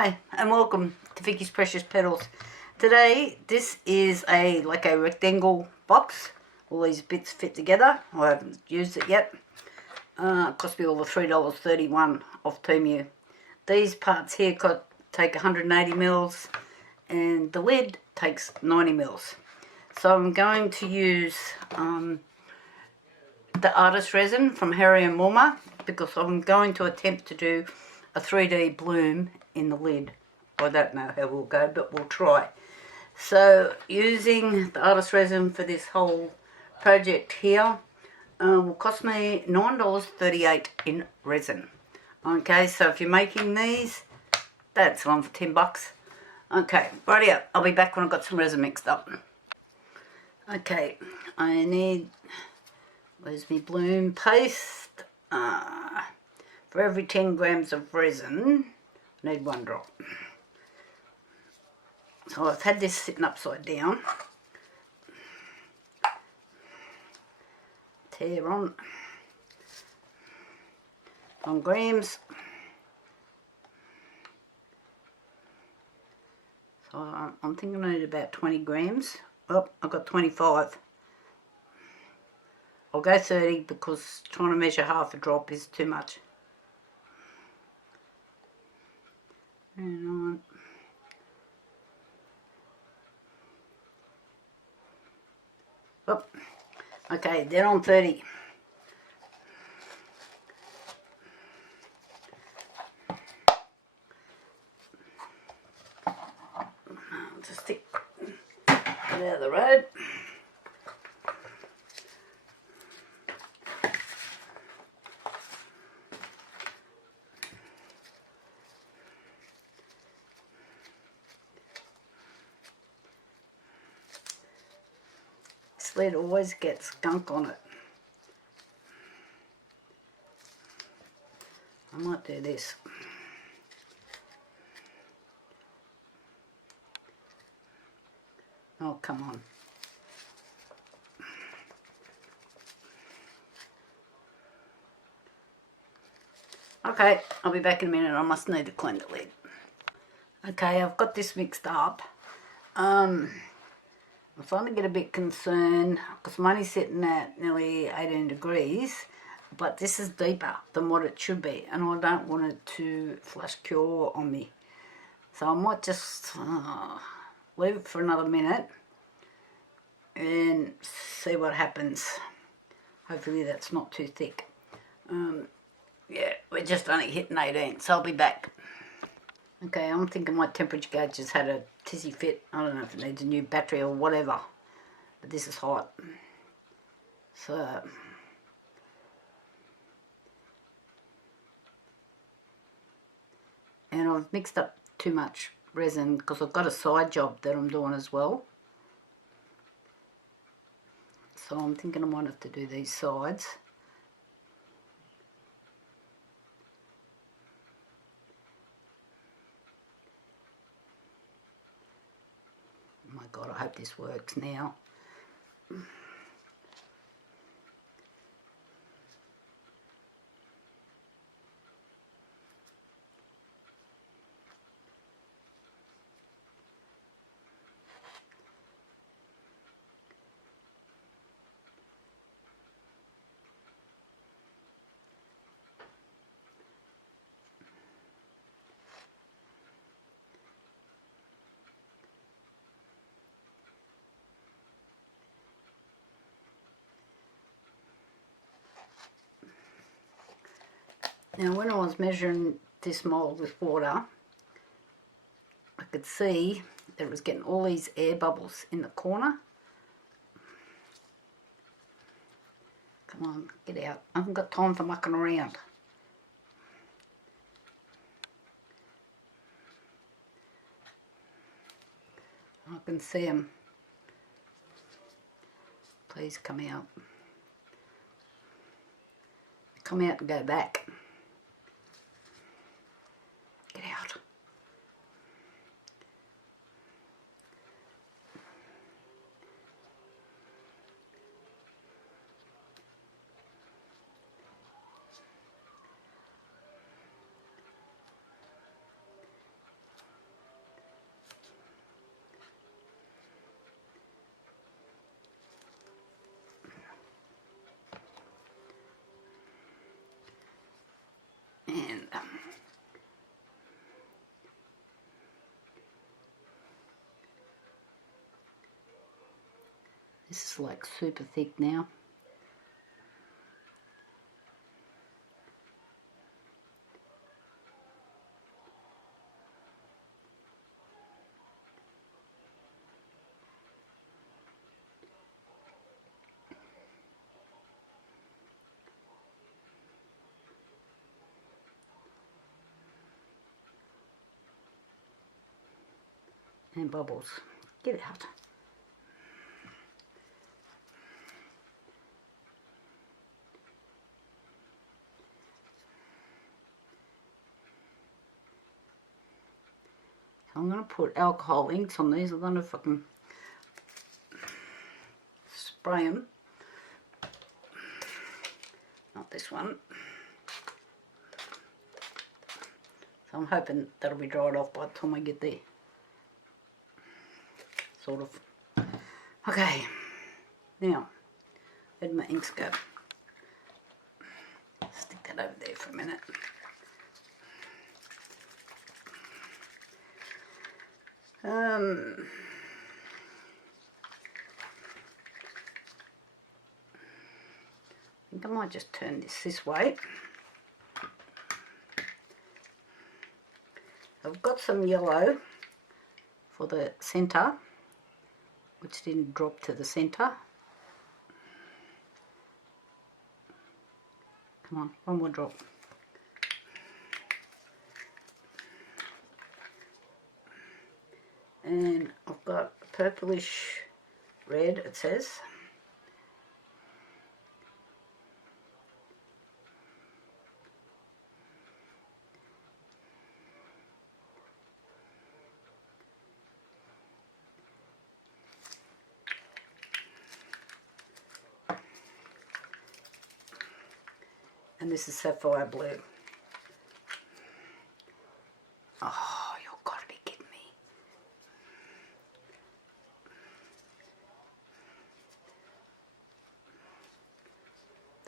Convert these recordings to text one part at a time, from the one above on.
Hi and welcome to Vicky's Precious Petals. Today this is like a rectangle box. All these bits fit together. I haven't used it yet. It cost me all the $3.31 off Temu. These parts here take 180 mils and the lid takes 90 mils. So I'm going to use the artist resin from Harry and Wilma because I'm going to attempt to do a 3D bloom in the lid. I don't know how we'll go, but we'll try. So using the artist resin for this whole project here will cost me $9.38 in resin. Okay, so if you're making these, that's one for 10 bucks. Okay, rightio, I'll be back when I've got some resin mixed up. Okay, I need, where's my bloom paste? For every 10 grams of resin, I need 1 drop. So I've had this sitting upside down. Tear on 1 grams. So I'm thinking I need about 20 grams. Oh, I've got 25. I'll go 30 because trying to measure half a drop is too much. And on. Oh, okay, they're on 30. I'll just stick it out of the road. This lid always gets gunk on it. I might do this. Oh, come on. Okay, I'll be back in a minute. I must need to clean the lid. Okay, I've got this mixed up. I'm starting to get a bit concerned because I'm only sitting at nearly 18 degrees, but this is deeper than what it should be, and I don't want it to flash cure on me. So I might just leave it for another minute and see what happens. Hopefully that's not too thick. Yeah, we're just only hitting 18, so I'll be back. Okay, I'm thinking my temperature gauge has had a tizzy fit. I don't know if it needs a new battery or whatever, but this is hot. So, and I've mixed up too much resin because I've got a side job that I'm doing as well. So I'm thinking I might have to do these sides. Oh my God, I hope this works now. Now when I was measuring this mould with water, I could see that it was getting all these air bubbles in the corner. Come on, get out. I haven't got time for mucking around. I can see them. Please come out. Come out and go back. Get out. This is like super thick now. And bubbles. Get out. So I'm going to put alcohol inks on these. I'm going to fucking spray them. Not this one. So I'm hoping that'll be dried off by the time I get there. Sort of. Okay. Now, where'd my inks go? Stick that over there for a minute. I think I might just turn this way. I've got some yellow for the centre, which didn't drop to the centre. Come on, one more drop. And I've got purplish red, it says. And this is sapphire blue. Oh, you've got to be kidding me.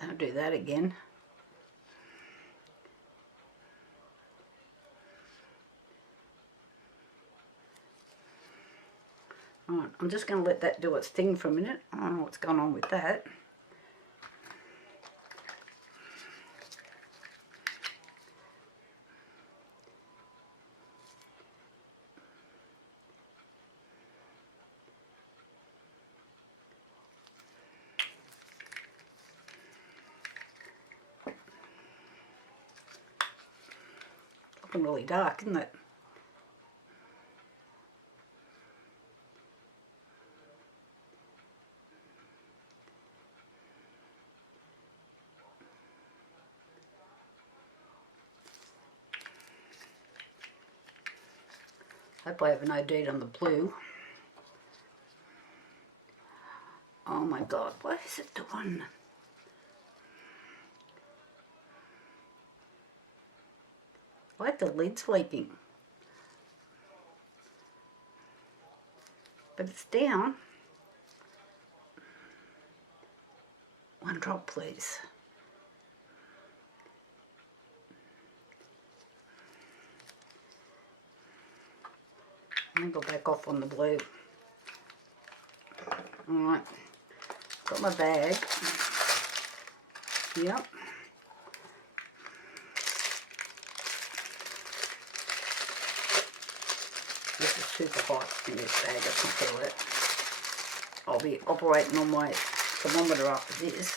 Don't do that again. Alright, I'm just going to let that do its thing for a minute. I don't know what's going on with that. Looking really dark, isn't it? Hope I have an OD on the blue. Oh my god, what is it doing? Like the lid's leaking. But it's down. One drop, please. I'm going to go back off on the blue. Alright. Got my bag. Yep. This is super hot in this bag, I can feel it. I'll be operating on my thermometer after this.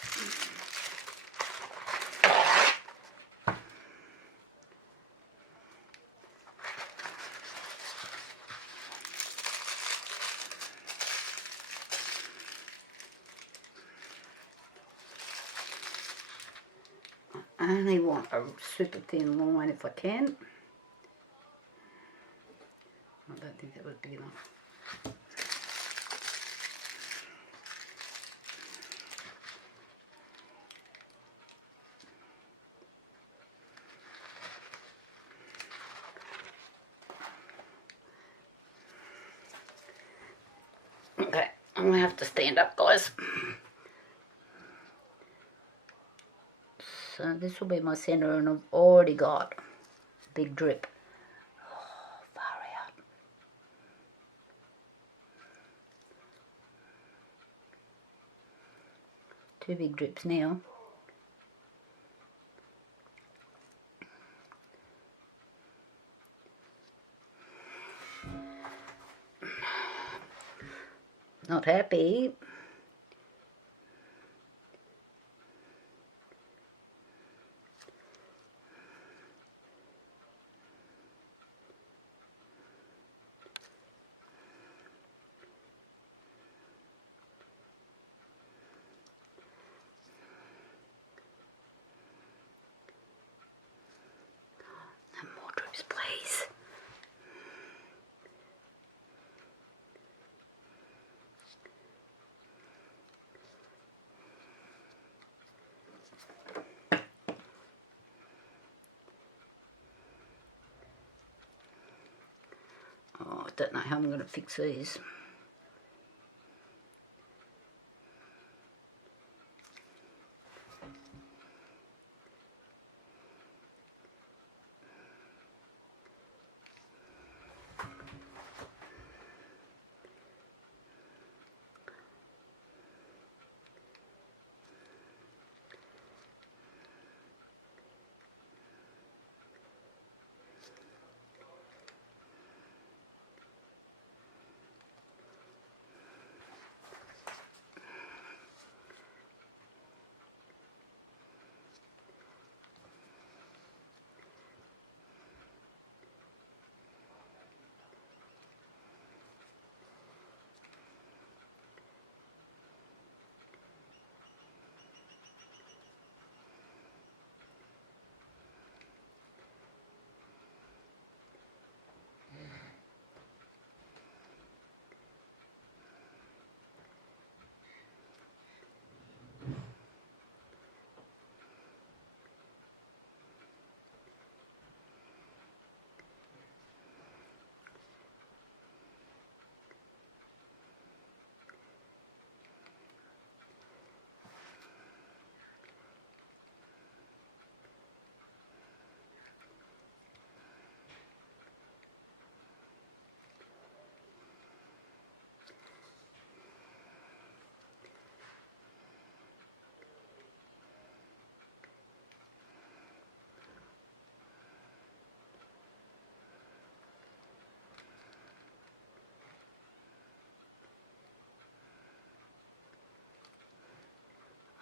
I only want a super thin line if I can. I don't think that was big enough. Okay, I'm going to have to stand up, guys. So this will be my centre, and I've already got a big drip. Oh, far out. 2 big drips now. Not happy. No more drips, please. Oh, I don't know how I'm going to fix these.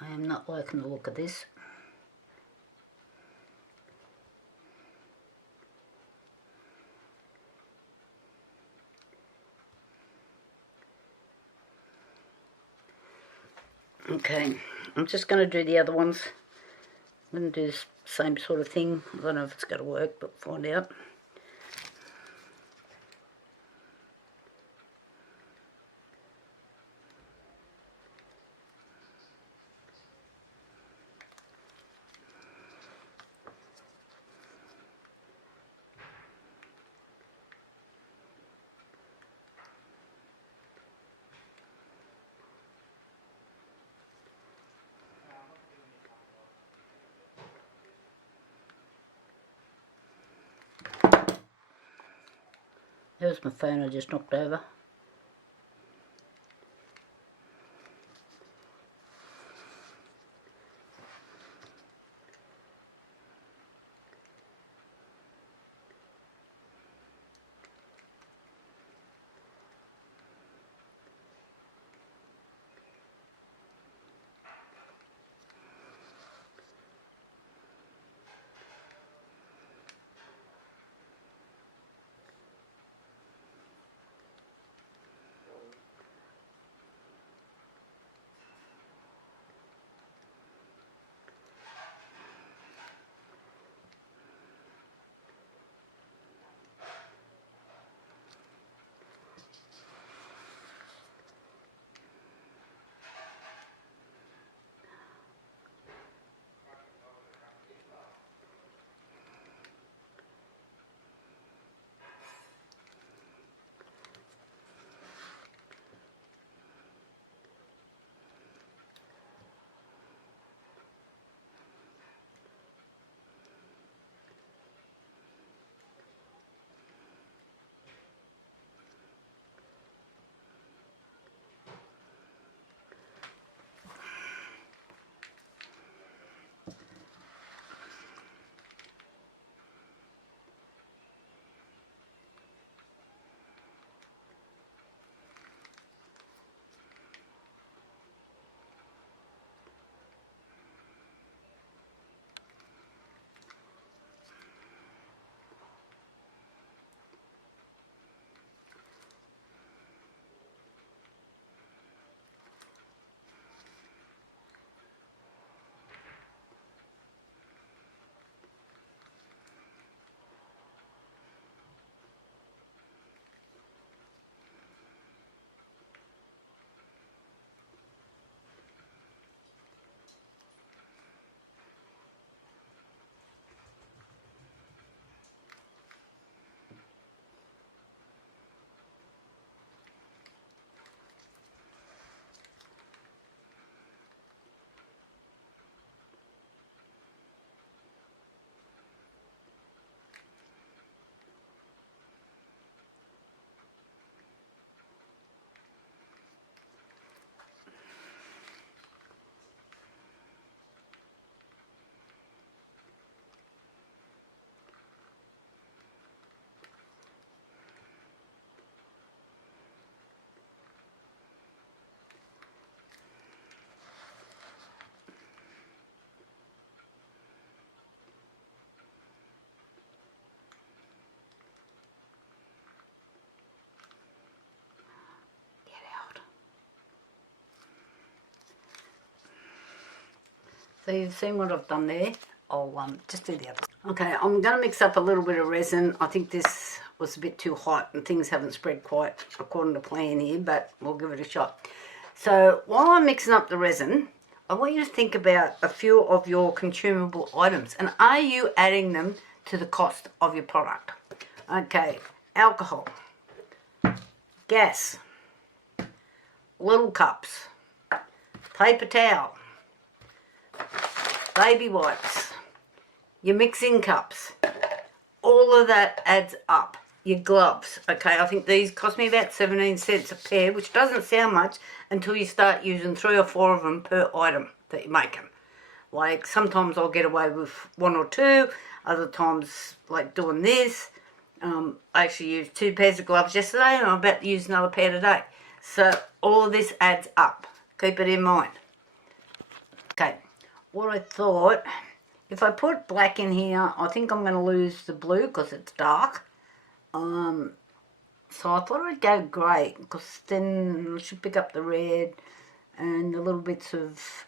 I am not liking the look of this. Okay, I'm just going to do the other ones. I'm going to do the same sort of thing. I don't know if it's going to work, but we'll find out. There's my phone I just knocked over. So you've seen what I've done there. I'll just do the other. Okay, I'm going to mix up a little bit of resin. I think this was a bit too hot and things haven't spread quite according to plan here, but we'll give it a shot. So while I'm mixing up the resin, I want you to think about a few of your consumable items, and are you adding them to the cost of your product? Okay, alcohol, gas, little cups, paper towel, baby wipes, your mixing cups, all of that adds up. Your gloves, okay, I think these cost me about 17 cents a pair, which doesn't sound much until you start using 3 or 4 of them per item that you're making. Like sometimes I'll get away with 1 or 2, other times like doing this. I actually used 2 pairs of gloves yesterday and I'm about to use another pair today. So all of this adds up. Keep it in mind. Okay, what I thought, if I put black in here, I think I'm going to lose the blue because it's dark. So I thought I'd go grey because then I should pick up the red and the little bits of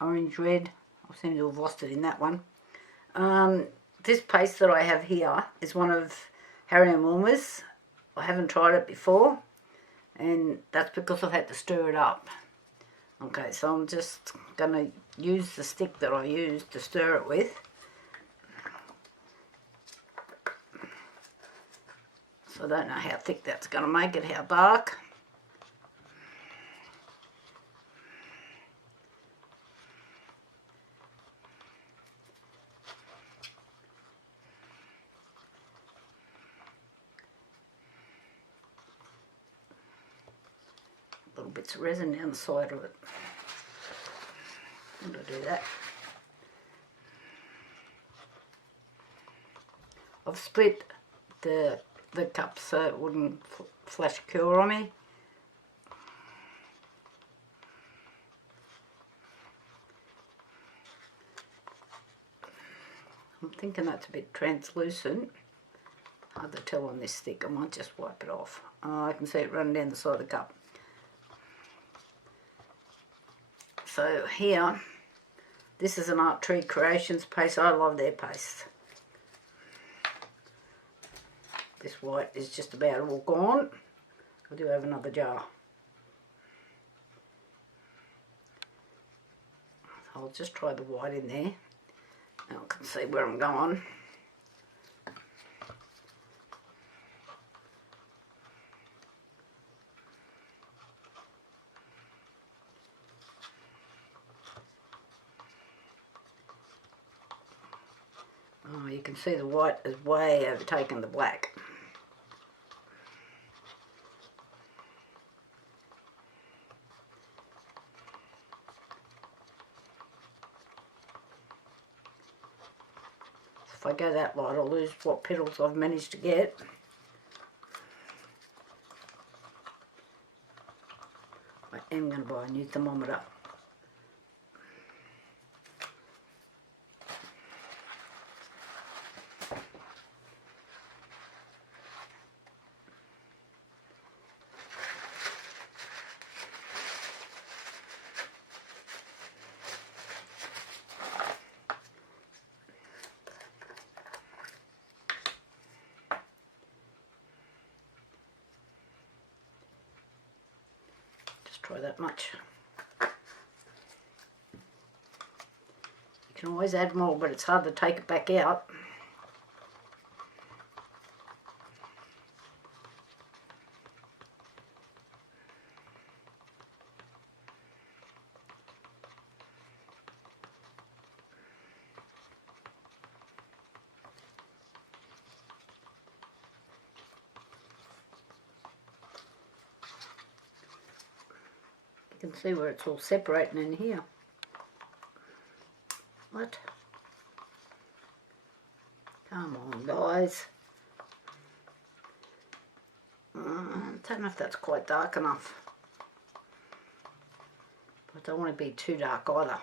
orange red. I seem to have lost it in that one. This paste that I have here is one of Harry and Wilma's. I haven't tried it before and that's because I've had to stir it up. Okay, so I'm just going to use the stick that I used to stir it with. So I don't know how thick that's going to make it, how dark. Little bits of resin down the side of it. I'm going to do that. I've split the cup so it wouldn't flash cure on me. I'm thinking that's a bit translucent. Hard to tell on this stick. I might just wipe it off. I can see it running down the side of the cup. So here, this is an Art Tree Creations paste. I love their paste. This white is just about all gone. I do have another jar. I'll just try the white in there. Now I can see where I'm going. Oh, you can see the white is way overtaken the black. If I go that light, I'll lose what petals I've managed to get. I am going to buy a new thermometer. Try that much. You can always add more, but it's hard to take it back out. You can see where it's all separating in here. What? Come on, guys. I don't know if that's quite dark enough. But I don't want to be too dark either.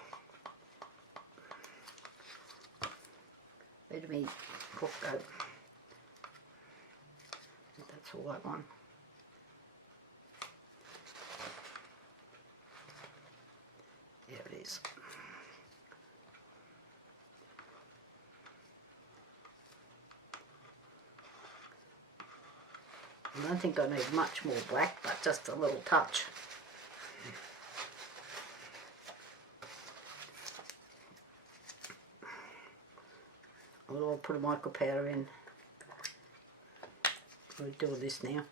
Let me cook go. That's a white one. There it is. I don't think I need much more black, but just a little touch. I'll put a micro powder in. We'll do this now.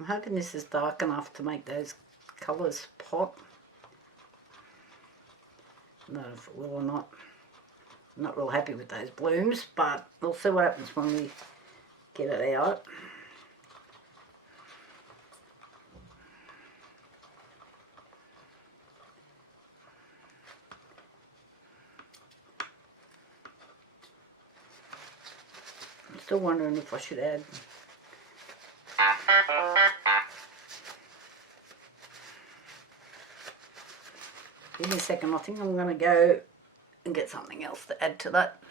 I'm hoping this is dark enough to make those colours pop. I don't know if it will or not. I'm not real happy with those blooms, but we'll see what happens when we get it out. I'm still wondering if I should add give me a second. I think I'm going to go and get something else to add to that.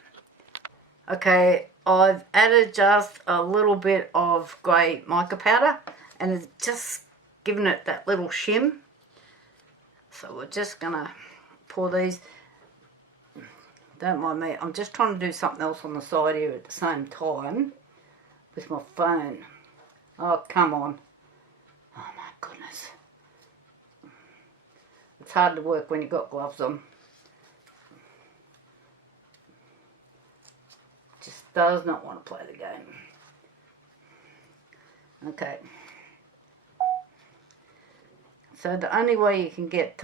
Okay, I've added just a little bit of grey mica powder and it's just given it that little shim. So we're just going to pour these. Don't mind me, I'm just trying to do something else on the side here at the same time with my phone. Oh, come on. Oh my goodness. It's hard to work when you've got gloves on. Just does not want to play the game. Okay. So the only way you can get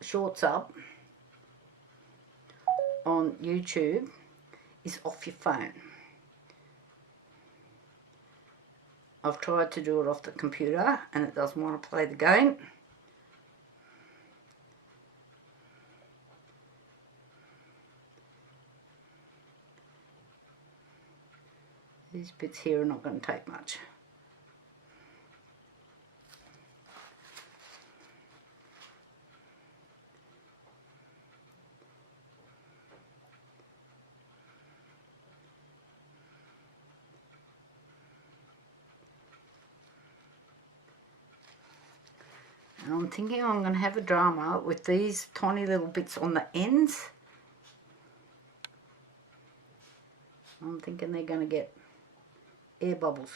shorts up on YouTube is off your phone. I've tried to do it off the computer and it doesn't want to play the game. These bits here are not going to take much. And I'm thinking I'm going to have a drama with these tiny little bits on the ends. I'm thinking they're going to get air bubbles.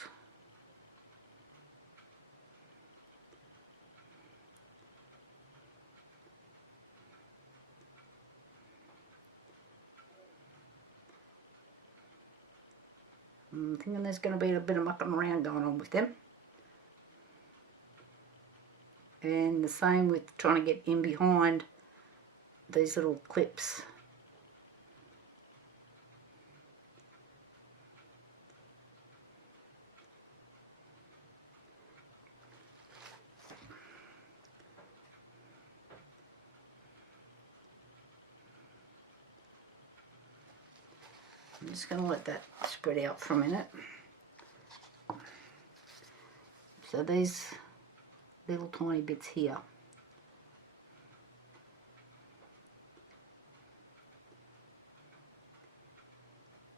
I'm thinking there's going to be a bit of mucking around going on with them. And the same with trying to get in behind these little clips. I'm just going to let that spread out for a minute. So these little tiny bits here.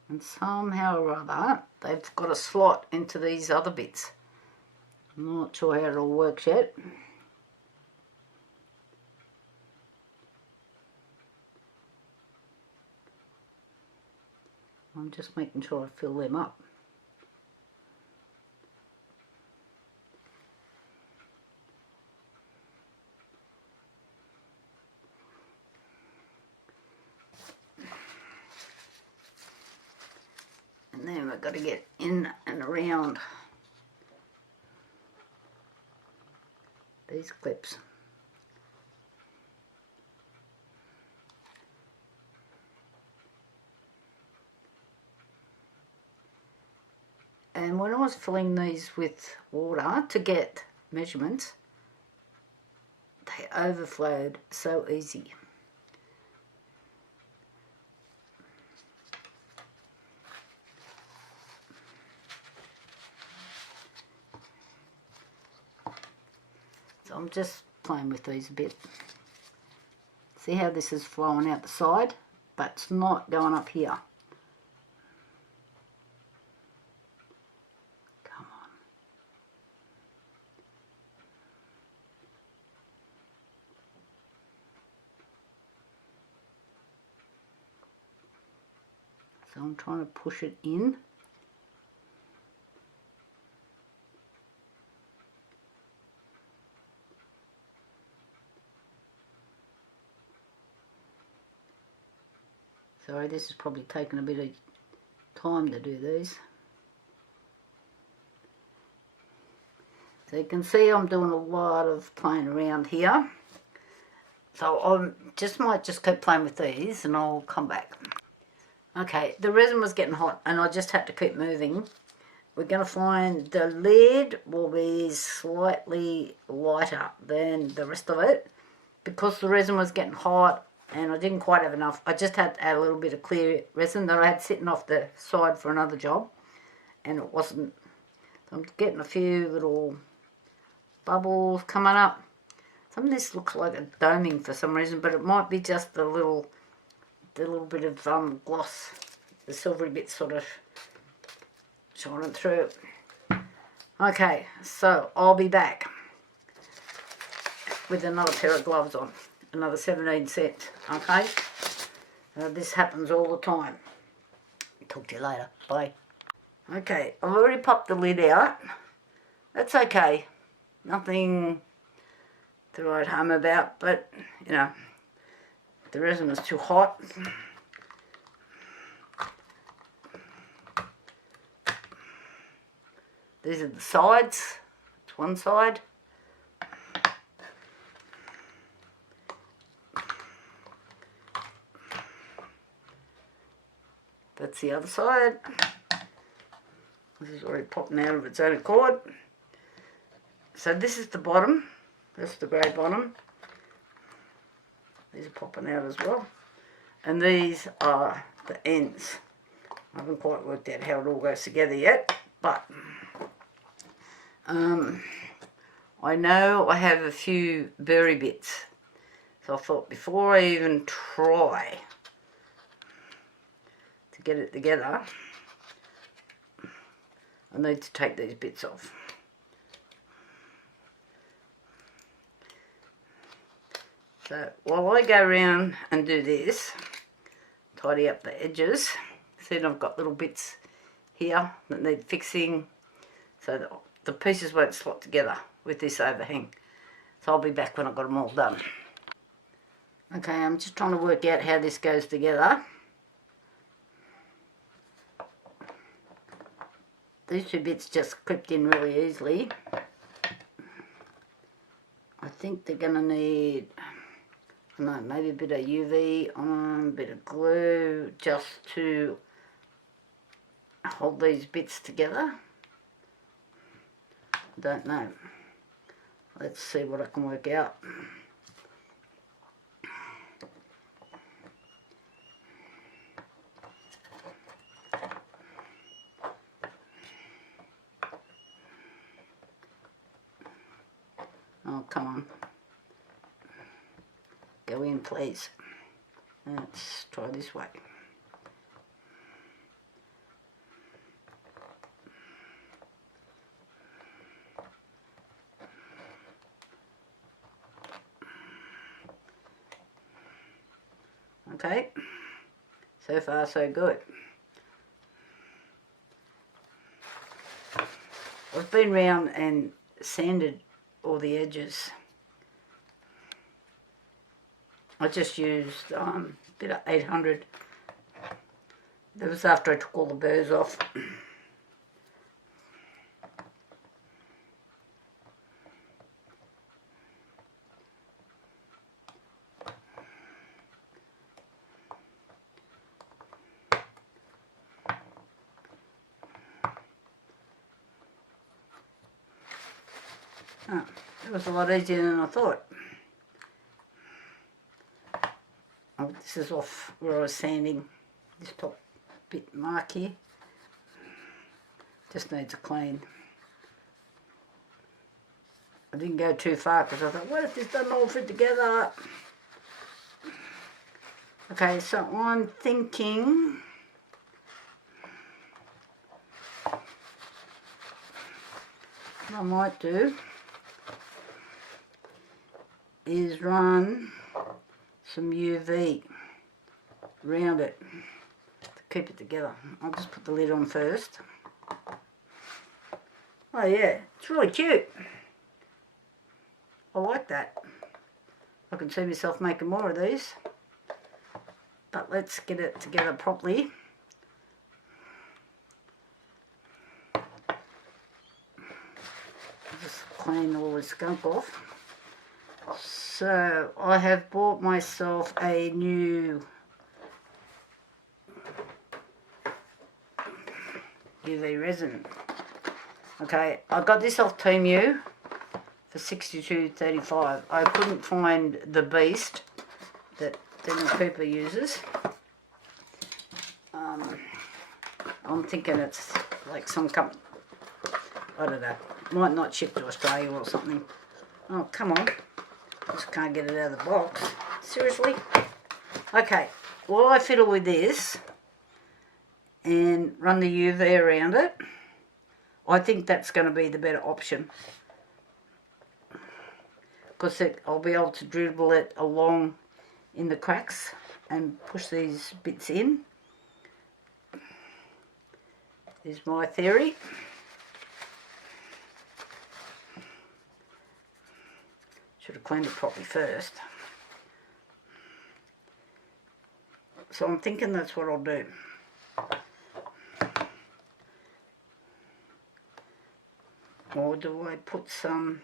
And somehow or other, they've got a slot into these other bits. I'm not sure how it all works yet. I'm just making sure I fill them up. And then we've got to get in and around these clips. was filling these with water to get measurements, they overflowed so easy. So I'm just playing with these a bit. See how this is flowing out the side, but it's not going up here. Come on. So I'm trying to push it in. Sorry, this is probably taking a bit of time to do these. So you can see I'm doing a lot of playing around here. So I might just keep playing with these and I'll come back. Okay, the resin was getting hot and I just had to keep moving. We're going to find the lid will be slightly lighter than the rest of it. Because the resin was getting hot and I didn't quite have enough, I just had to add a little bit of clear resin that I had sitting off the side for another job. And it wasn't, so I'm getting a few little bubbles coming up. Some of this looks like a doming for some reason, but it might be just the little bit of gloss, the silvery bit sort of shining through. Okay, so I'll be back with another pair of gloves on, another 17 cents, okay? This happens all the time. Talk to you later, bye. Okay, I've already popped the lid out. That's okay, nothing to write home about, but, you know, the resin is too hot. These are the sides. It's one side. That's the other side. This is already popping out of its own accord. So this is the bottom. That's the grey bottom. These are popping out as well. And these are the ends. I haven't quite worked out how it all goes together yet, but I know I have a few burry bits. So I thought before I even try to get it together, I need to take these bits off. So while I go around and do this, tidy up the edges, see I've got little bits here that need fixing so that the pieces won't slot together with this overhang. So I'll be back when I've got them all done. Okay, I'm just trying to work out how this goes together. These two bits just clipped in really easily. I think they're going to need, I don't know, maybe a bit of UV on, a bit of glue just to hold these bits together. Don't know. Let's see what I can work out. Oh, come on. Go in, please. Let's try this way. Okay, so far so good. I've been round and sanded all the edges. I just used a bit of 800. That was after I took all the burrs off. Oh, it was a lot easier than I thought. Oh, this is off where I was sanding this top bit mark here. Just needs a clean. I didn't go too far because I thought, what if this doesn't all fit together? Okay, so I'm thinking what I might do is run some UV around it to keep it together. I'll just put the lid on first. Oh yeah, it's really cute. I like that. I can see myself making more of these. But let's get it together properly. Just clean all the skunk off. So I have bought myself a new UV resin. Okay, I got this off Temu for $62.35. I couldn't find the beast that Daniel Cooper uses. I'm thinking it's like some company, I don't know, might not ship to Australia or something. Oh, come on. Just can't get it out of the box. Seriously? Okay, while I fiddle with this and run the UV around it, I think that's going to be the better option. Because I'll be able to dribble it along in the cracks and push these bits in. Is my theory. Should have cleaned it properly first. So I'm thinking that's what I'll do. Or do I put some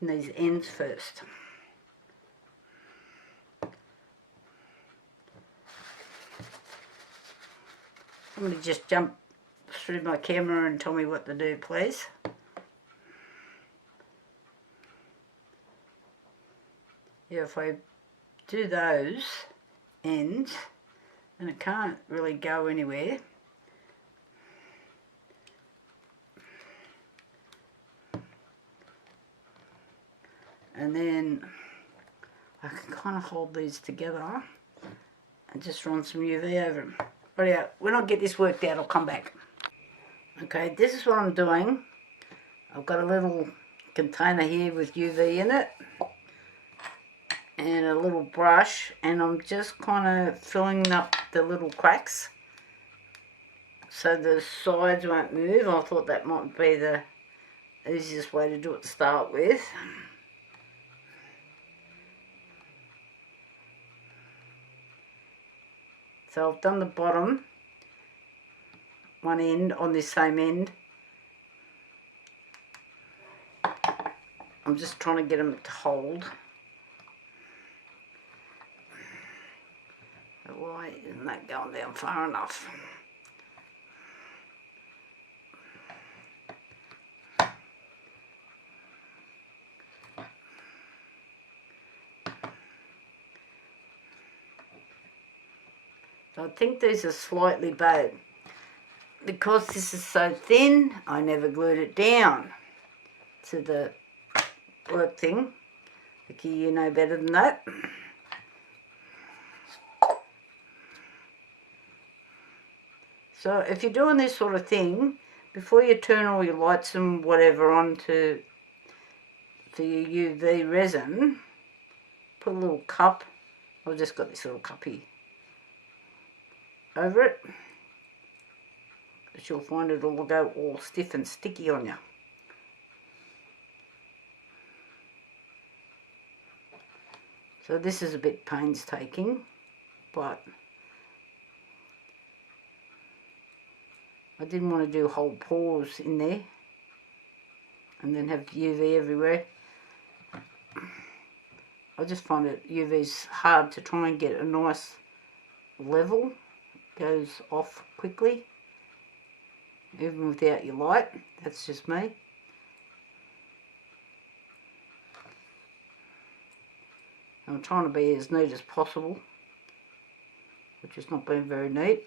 in these ends first? Somebody just jump through my camera and tell me what to do, please. Yeah, if I do those ends, then it can't really go anywhere. And then I can kind of hold these together and just run some UV over them. Right, when I get this worked out, I'll come back. Okay, this is what I'm doing. I've got a little container here with UV in it and a little brush, and I'm just kind of filling up the little cracks so the sides won't move. I thought that might be the easiest way to do it to start with. So I've done the bottom one end on this same end. I'm just trying to get them to hold. Why isn't that going down far enough? So I think these are slightly bowed. Because this is so thin, I never glued it down to the work thing. Vicky, you know better than that. So if you're doing this sort of thing, before you turn all your lights and whatever on for your UV resin, put a little cup, I've just got this little cup here, over it. You'll find it'll go all stiff and sticky on you. So this is a bit painstaking, but I didn't want to do whole pores in there and then have UV everywhere. I just find that UV's hard to try and get a nice level. It goes off quickly, even without your light. That's just me. I'm trying to be as neat as possible, which has not been very neat.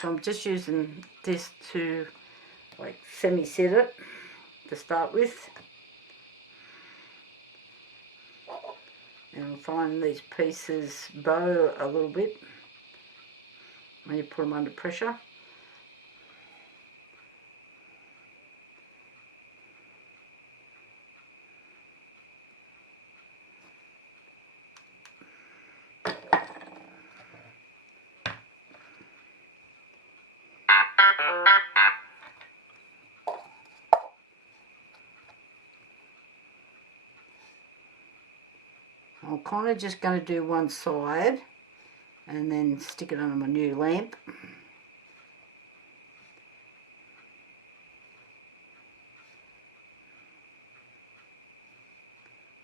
So I'm just using this to like semi-set it to start with. And I'm finding these pieces bow a little bit when you put them under pressure. I'm kind of just going to do one side and then stick it under my new lamp.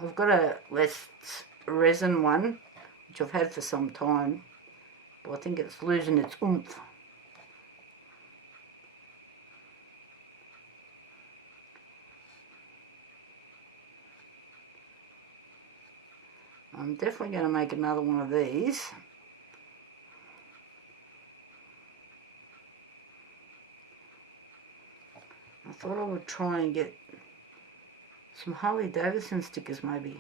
I've got a less resin one, which I've had for some time, but I think it's losing its oomph. I'm definitely going to make another one of these. I thought I would try and get some Harley Davidson stickers maybe.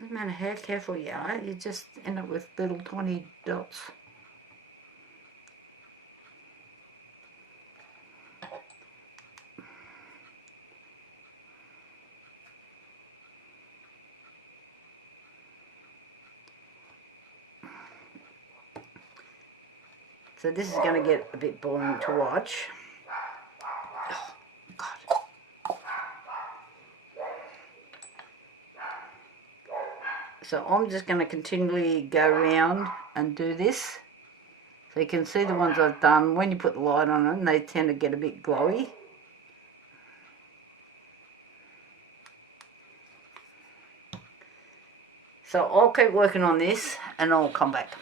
Doesn't matter how careful you are, you just end up with little tiny dots. So this is going to get a bit boring to watch. Oh, God. So I'm just going to continually go around and do this. So you can see the ones I've done. When you put the light on them, they tend to get a bit glowy. So I'll keep working on this and I'll come back.